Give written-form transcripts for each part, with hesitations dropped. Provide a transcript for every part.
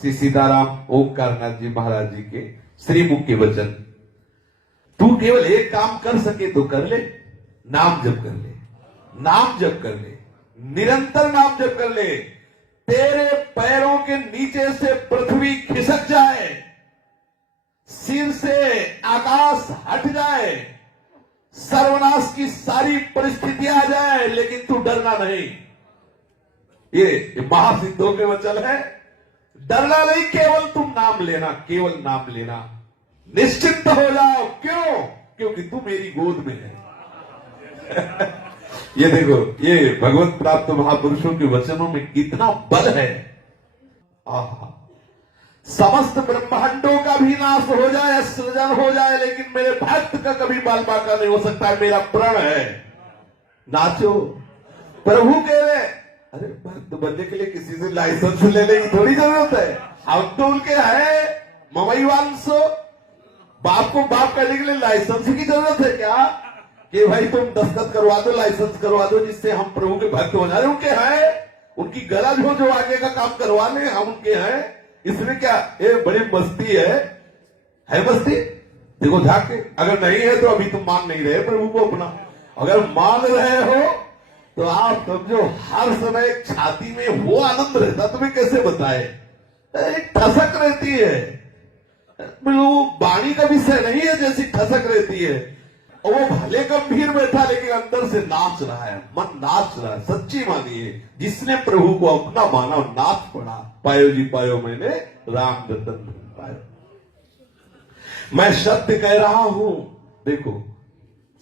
श्री सीताराम ओंकारनाथ जी महाराज जी के श्रीमुख के वचन। तू केवल एक काम कर सके तो कर ले, नाम जप कर ले, नाम जप कर ले, निरंतर नाम जप कर ले। तेरे पैरों के नीचे से पृथ्वी खिसक जाए, सिर से आकाश हट जाए, सर्वनाश की सारी परिस्थितियां आ जाए, लेकिन तू डरना नहीं। ये महासिद्धों के वचन है। डरना नहीं, केवल तुम नाम लेना, केवल नाम लेना। निश्चिंत हो जाओ। क्यों? क्योंकि तू मेरी गोद में है। ये देखो, ये भगवत प्राप्त महापुरुषों के वचनों में कितना बल है। आहा, समस्त ब्रह्मांडों का भी नाश हो जाए, सृजन हो जाए, लेकिन मेरे भक्त का कभी बाल बांका नहीं हो सकता। मेरा प्रण है। नाचो। प्रभु कह रहे, अरे भक्त बनने के लिए किसी से लाइसेंस लेने की थोड़ी जरूरत है। हम तो उनके हैं ममई वांसो। बाप को बाप करने के लिए लाइसेंस की जरूरत है क्या? कि भाई तुम दस्तखत करवा दो, लाइसेंस करवा दो, जिससे हम प्रभु के भक्त हो जाए। उनके हैं, उनकी गरज हो जो आगे का काम करवा ले, हम उनके हैं। इसमें क्या ये बड़ी मस्ती है मस्ती? देखो झाक के, अगर नहीं है तो अभी तुम मान नहीं रहे प्रभु को अपना। अगर मान रहे हो तो आप समझो हर समय छाती में वो आनंद रहता, तुम्हें कैसे बताए। ठसक रहती है, वो वाणी का विषय नहीं है जैसी ठसक रहती है। और वो भले गंभीर बैठा, लेकिन अंदर से नाच रहा है, मन नाच रहा है। सच्ची मानिए, जिसने प्रभु को अपना माना नाच पड़ा। पायो जी पायो मैंने राम रतन पायो। मैं सत्य कह रहा हूं। देखो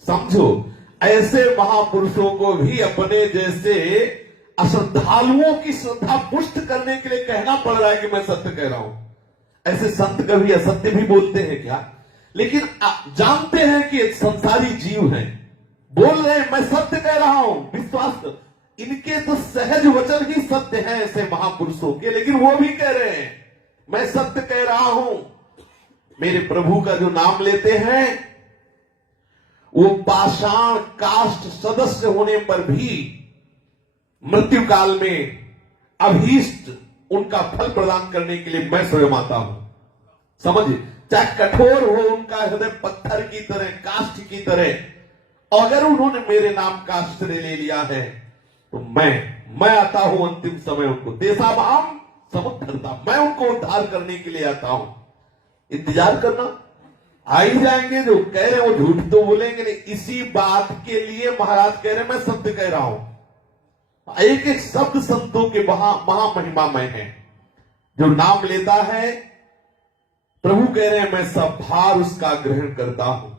समझो, ऐसे महापुरुषों को भी अपने जैसे अश्रद्धालुओं की श्रद्धा पुष्ट करने के लिए कहना पड़ रहा है कि मैं सत्य कह रहा हूं। ऐसे संत कभी असत्य भी बोलते हैं क्या? लेकिन जानते हैं कि एक संसारी जीव है, बोल रहे हैं मैं सत्य कह रहा हूं, विश्वास कर। इनके तो सहज वचन ही सत्य हैं ऐसे महापुरुषों के, लेकिन वो भी कह रहे हैं मैं सत्य कह रहा हूं। मेरे प्रभु का जो नाम लेते हैं, वो पाषाण काष्ठ सदस्य होने पर भी मृत्यु काल में अभीष्ट उनका फल प्रदान करने के लिए मैं स्वयं आता हूं। समझिए, चाहे कठोर हो उनका हृदय पत्थर की तरह, काष्ठ की तरह, अगर उन्होंने मेरे नाम का आश्रय ले लिया है तो मैं आता हूं अंतिम समय उनको देशाभाम समुद्धरता, मैं उनको उद्धार करने के लिए आता हूं। इंतजार करना, आ ही जाएंगे। जो कह रहे हैं वो झूठ तो बोलेंगे नहीं। इसी बात के लिए महाराज कह रहे हैं मैं सत्य कह रहा हूं। एक एक शब्द संतों के महामहिमामय है। जो नाम लेता है, प्रभु कह रहे हैं मैं सब भार उसका ग्रहण करता हूं।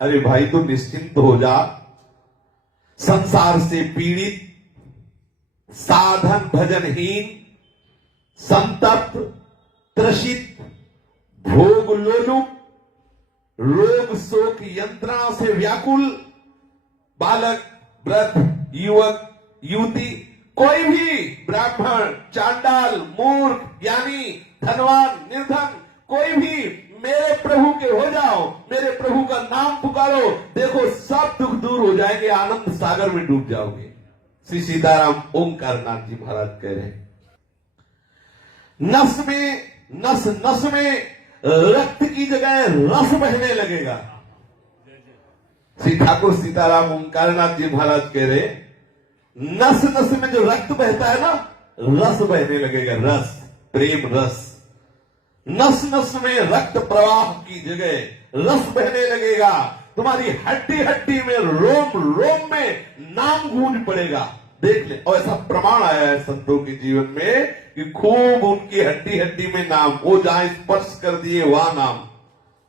अरे भाई तो निश्चिंत हो जा। संसार से पीड़ित, साधन भजनहीन, संतप्त, त्रसित, भोग लोलुप, रोग शोक यंत्रणा से व्याकुल बालक, वृद्ध, युवक, युवती, कोई भी ब्राह्मण, चांडाल, मूर्ख, ज्ञानी, धनवान, निर्धन, कोई भी मेरे प्रभु के हो जाओ, मेरे प्रभु का नाम पुकारो, देखो सब दुख दूर हो जाएंगे, आनंद सागर में डूब जाओगे। श्री सीताराम ओंकारनाथ जी महाराज कह रहे हैं। नस नस में रक्त की जगह रस बहने लगेगा। श्री ठाकुर सीताराम ओंकारनाथ जी महाराज कह रहे, नस नस में जो रक्त बहता है ना, रस बहने लगेगा, रस, प्रेम रस। नस नस में रक्त प्रवाह की जगह रस बहने लगेगा। तुम्हारी हड्डी हड्डी में, रोम रोम में नाम गूंज पड़ेगा। देख ले, और ऐसा प्रमाण आया है संतों के जीवन में कि खूब उनकी हड्डी हड्डी में नाम, वो जहां स्पर्श कर दिए वहां नाम।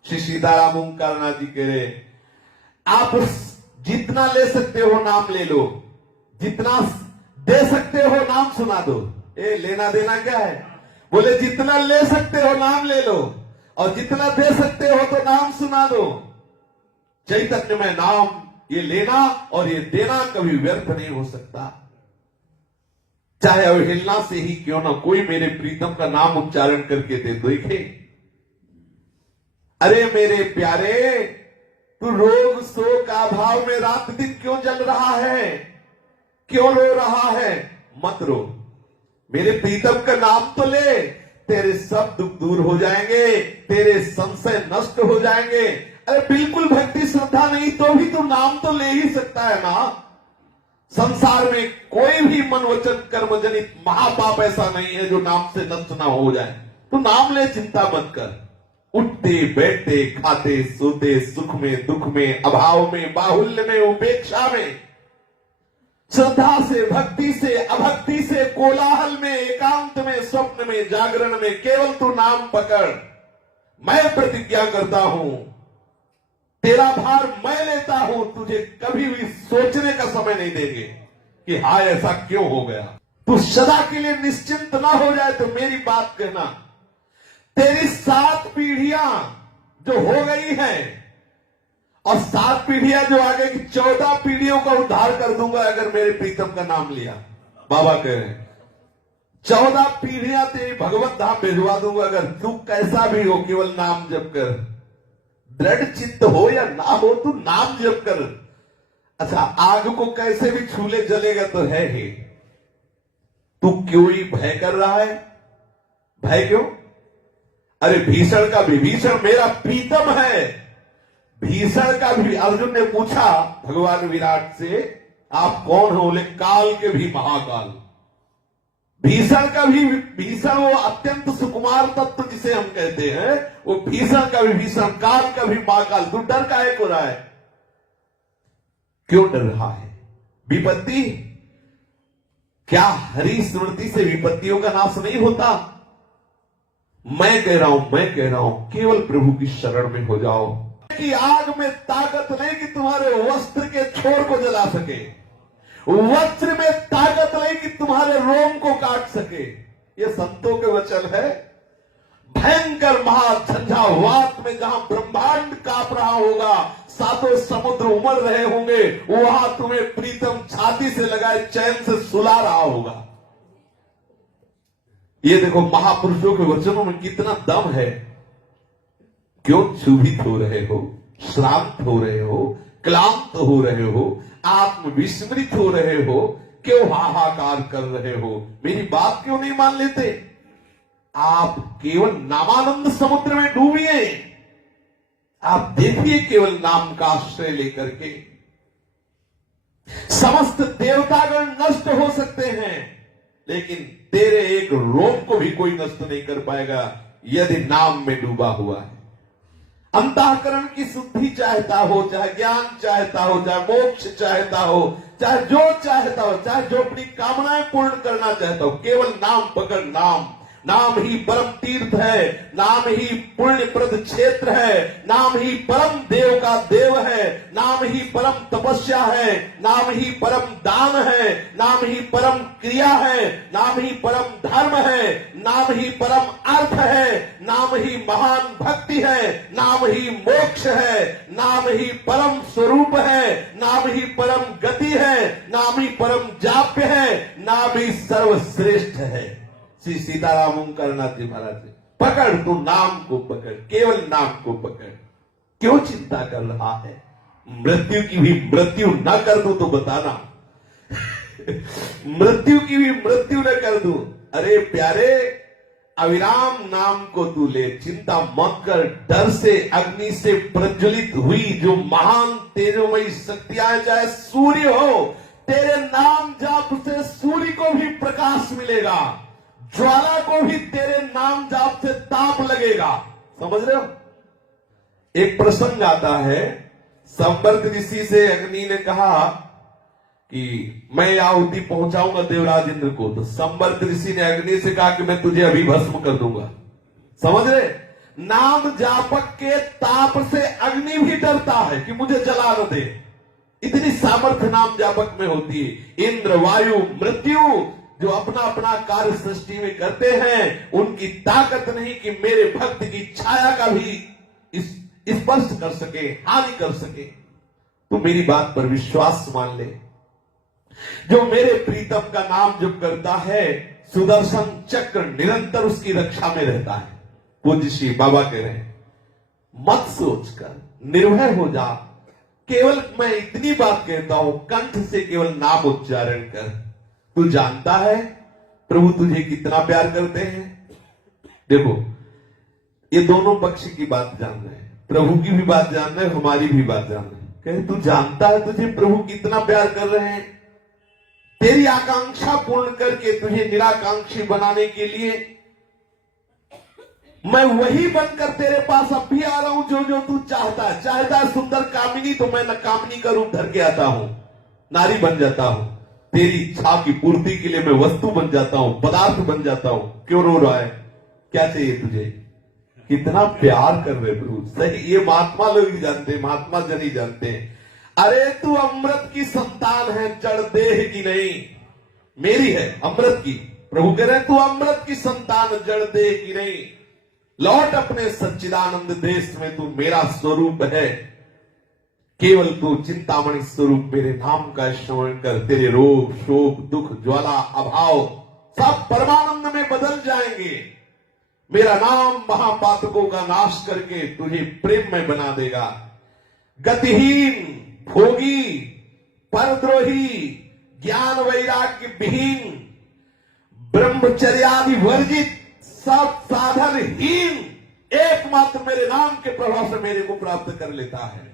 श्री सीताराम ओंकारनाथ जी कह रहे, आप जितना ले सकते हो नाम ले लो, जितना दे सकते हो नाम सुना दो। ए लेना देना क्या है? बोले जितना ले सकते हो नाम ले लो, और जितना दे सकते हो तो नाम सुना दो। चैतन्य में नाम, ये लेना और ये देना कभी व्यर्थ नहीं हो सकता। चाहे अवहेलना से ही क्यों ना कोई मेरे प्रीतम का नाम उच्चारण करके दे देखे। अरे मेरे प्यारे, तू रोग शोक अभाव में रात दिन क्यों जल रहा है, क्यों रो रहा है? मत रो, मेरे प्रीतम का नाम तो ले। तेरे सब दुख दूर हो जाएंगे, तेरे संशय नष्ट हो जाएंगे। अरे बिल्कुल भक्ति श्रद्धा नहीं तो भी तो नाम तो ले ही सकता है ना। संसार में कोई भी मन वचन कर्म जनित महापाप ऐसा नहीं है जो नाम से नष्ट ना हो जाए। तो नाम ले, चिंता मत कर। उठते बैठते खाते सोते, सुख में दुख में, अभाव में बाहुल्य में, उपेक्षा में, श्रद्धा से भक्ति से अभक्ति से, कोलाहल में एकांत में, स्वप्न में जागरण में, केवल तू नाम पकड़। मैं प्रतिज्ञा करता हूं, तेरा भार मैं लेता हूं, तुझे कभी भी सोचने का समय नहीं देंगे कि हाय ऐसा क्यों हो गया। तू सदा के लिए निश्चिंत ना हो जाए तो मेरी बात कहना। तेरी 7 पीढ़ियां जो हो गई हैं और 7 पीढ़ियां जो आगे की 14 पीढ़ियों का उद्धार कर दूंगा अगर मेरे प्रीतम का नाम लिया। बाबा कह रहे हैं 14 पीढ़ियां तेरी भगवत धाम भिजवा दूंगा अगर तू कैसा भी हो, केवल नाम जप कर। दृढ़ चित्त हो या ना हो, तू नाम जप कर। अच्छा, आग को कैसे भी छूले जलेगा तो है ही। तू क्यों ही भय कर रहा है? भय क्यों? अरे भीषण का विभीषण मेरा प्रीतम है। भीषण का भी अर्जुन ने पूछा भगवान विराट से, आप कौन हो? बोले काल के भी महाकाल। भीषण का भी भीषण, वो अत्यंत सुकुमार तत्व जिसे हम कहते हैं, वो भीषण का भी भीषण, काल का भी महाकाल। तू डर काहे को रहा है? क्यों डर रहा है? विपत्ति क्या हरि स्मृति से विपत्तियों का नाश नहीं होता? मैं कह रहा हूं केवल प्रभु की शरण में हो जाओ। कि आग में ताकत नहीं कि तुम्हारे वस्त्र के छोर को जला सके, वस्त्र में ताकत नहीं कि तुम्हारे रोम को काट सके। ये संतों के वचन है। भयंकर महाझंझावात में जहां ब्रह्मांड कांप रहा होगा, 7 समुद्र उमड़ रहे होंगे, वहां तुम्हें प्रीतम छाती से लगाए चैन से सुला रहा होगा। ये देखो महापुरुषों के वचनों में कितना दम है। क्यों क्षुभित हो रहे हो, श्रांत हो रहे हो, क्लांत हो रहे हो, आत्मविस्मृत हो रहे हो, क्यों हाहाकार कर रहे हो? मेरी बात क्यों नहीं मान लेते? आप केवल नामानंद समुद्र में डूबिए। आप देखिए केवल नाम का आश्रय लेकर के समस्त देवतागण नष्ट हो सकते हैं, लेकिन तेरे एक रोम को भी कोई नष्ट नहीं कर पाएगा यदि नाम में डूबा हुआ है। अंतःकरण की शुद्धि चाहता हो, चाहे ज्ञान चाहता हो, चाहे मोक्ष चाहता हो, चाहे जो चाहता हो, चाहे जो अपनी कामनाएं पूर्ण करना चाहता हो, केवल नाम पकड़। नाम ही परम तीर्थ है, नाम ही पुण्यप्रद क्षेत्र है, नाम ही परम देव का देव है, नाम ही परम तपस्या है, नाम ही परम दान है, नाम ही परम क्रिया है, नाम ही परम धर्म है, नाम ही परम अर्थ है, नाम ही महान भक्ति है, नाम ही मोक्ष है, नाम ही परम स्वरूप है, नाम ही परम गति है, नाम ही परम जाप्य है, नाम ही सर्वश्रेष्ठ है। श्री सीताराम ओंकारनाथ जी महाराज जी, पकड़, तू नाम को पकड़, केवल नाम को पकड़। क्यों चिंता कर रहा है? मृत्यु की भी मृत्यु न कर दूं तो बताना। मृत्यु की भी मृत्यु न कर दूं। अरे प्यारे, अविराम नाम को तू ले, चिंता मत कर। डर से अग्नि से प्रज्वलित हुई जो महान तेजोमयी शक्तियां, चाहे सूर्य हो, तेरे नाम जाप से सूर्य को भी प्रकाश मिलेगा, ज्वाला को भी तेरे नाम जाप से ताप लगेगा। समझ रहे हो? एक प्रसंग आता है, संवर्त ऋषि से अग्नि ने कहा कि मैं आहुति पहुंचाऊंगा देवराज इंद्र को। तो संवर्त ऋषि ने अग्नि से कहा कि मैं तुझे अभी भस्म कर दूंगा। समझ रहे? नाम जापक के ताप से अग्नि भी डरता है कि मुझे जला न दे। इतनी सामर्थ्य नाम जापक में होती है। इंद्र, वायु, मृत्यु जो अपना अपना कार्य सृष्टि में करते हैं, उनकी ताकत नहीं कि मेरे भक्त की छाया का भी स्पर्श कर सके, हानि कर सके। तो मेरी बात पर विश्वास मान ले। जो मेरे प्रीतम का नाम जप करता है, सुदर्शन चक्र निरंतर उसकी रक्षा में रहता है। पूज्य श्री बाबा कह रहे हैं, मत सोचकर निर्भय हो जा। केवल मैं इतनी बात कहता हूं, कंठ से केवल नाम उच्चारण कर। तू जानता है प्रभु तुझे कितना प्यार करते हैं। देखो, ये दोनों पक्ष की बात जान रहे हैं, प्रभु की भी बात जान रहे हैं, हमारी भी बात जान रहे हैं। कहे तू जानता है तुझे प्रभु कितना प्यार कर रहे हैं, तेरी आकांक्षा पूर्ण करके तुझे निराकांक्षी बनाने के लिए मैं वही बनकर तेरे पास अब भी आ रहा हूं जो जो तू चाहता है सुंदर कामिनी, तो मैं न कामिनी का रूप धर के आता हूं, नारी बन जाता हूं, तेरी इच्छा की पूर्ति के लिए मैं वस्तु बन जाता हूं, पदार्थ बन जाता हूं। क्यों रो रहा है, क्या चाहिए तुझे, कितना प्यार कर रहे प्रभु। सही, ये महात्मा लोग ही जानते हैं, महात्मा जन ही जानते हैं। अरे तू अमृत की संतान है, जड़ देह की नहीं, मेरी है अमृत की। प्रभु कह रहे तू अमृत की संतान, जड़ देह की नहीं, लौट अपने सच्चिदानंद देश में, तू मेरा स्वरूप है। केवल तू चिंतामणि स्वरूप मेरे नाम का श्रवण कर, तेरे रोग शोक दुख ज्वाला अभाव सब परमानंद में बदल जाएंगे। मेरा नाम महापातकों का नाश करके तुझे प्रेम में बना देगा। गतिहीन, भोगी, परद्रोही, ज्ञान वैराग्य विहीन, ब्रह्मचर्यादि वर्जित, सब साधनहीन एकमात्र मेरे नाम के प्रभाव से मेरे को प्राप्त कर लेता है।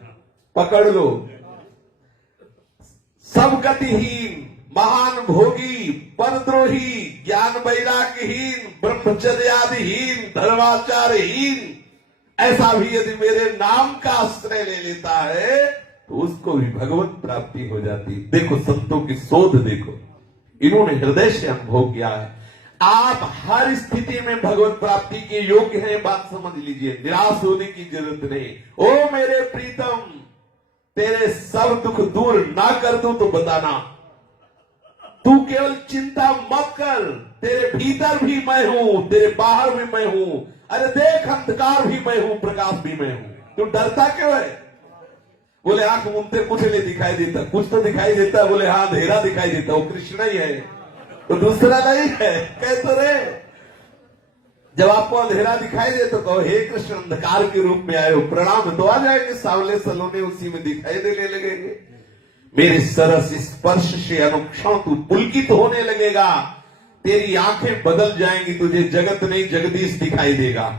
पकड़ लो, सब गतिहीन, महान भोगी, परद्रोही, ज्ञान वैराग्यहीन, ब्रह्मचर्यादिहीन, धर्माचारहीन, ऐसा भी यदि मेरे नाम का आश्रय ले लेता है तो उसको भी भगवत प्राप्ति हो जाती। देखो संतों की शोध देखो, इन्होंने हृदय से अनुभव किया है। आप हर स्थिति में भगवत प्राप्ति के योग्य हैं, बात समझ लीजिए, निराश होने की जरूरत नहीं। ओ मेरे प्रीतम, तेरे सब दुख दूर ना कर दूं तो बताना, तू केवल चिंता मत कर, तेरे भीतर भी मैं हूं, तेरे बाहर भी मैं हूं। अरे देख, अंधकार भी मैं हूं, प्रकाश भी मैं हूं, तू डरता क्यों है? बोले आंख मूंदते कुछ नहीं दिखाई देता, कुछ तो दिखाई देता। बोले हाँ, अंधेरा दिखाई देता, वो कृष्ण ही है, तो दूसरा नहीं है। कैसे रे, जब आपको अंधेरा दिखाई दे तो कहो हे कृष्ण, अंधकार के रूप में आए हो, प्रणाम, तो आ जाएंगे सावले सलोने उसी में दिखाई देने लगेंगे। मेरे सरस स्पर्श से अनुक्षण तू पुलकित होने लगेगा, तेरी आंखें बदल जाएंगी, तुझे जगत नहीं जगदीश दिखाई देगा।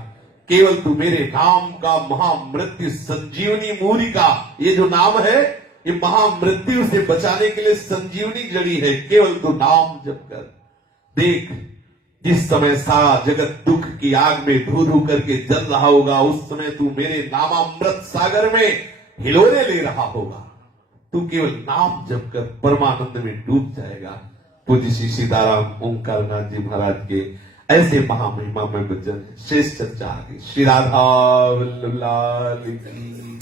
केवल तू मेरे नाम का महामृत्यु संजीवनी मूलिका, ये जो नाम है ये महामृत्यु से बचाने के लिए संजीवनी जड़ी है। केवल तू नाम जप कर देख, जिस समय सारा जगत दुख की आग में धू धू करके जल रहा होगा, उस समय तू मेरे नामामृत सागर में हिलोरे ले रहा होगा। तू केवल नाम जप कर परमानंद में डूब जाएगा। पूज्य श्री सीताराम ओंकार नाथ जी महाराज के ऐसे महामहिमा में वचन शेष चर्चा आगे। श्री राधा वल्लभ लाल की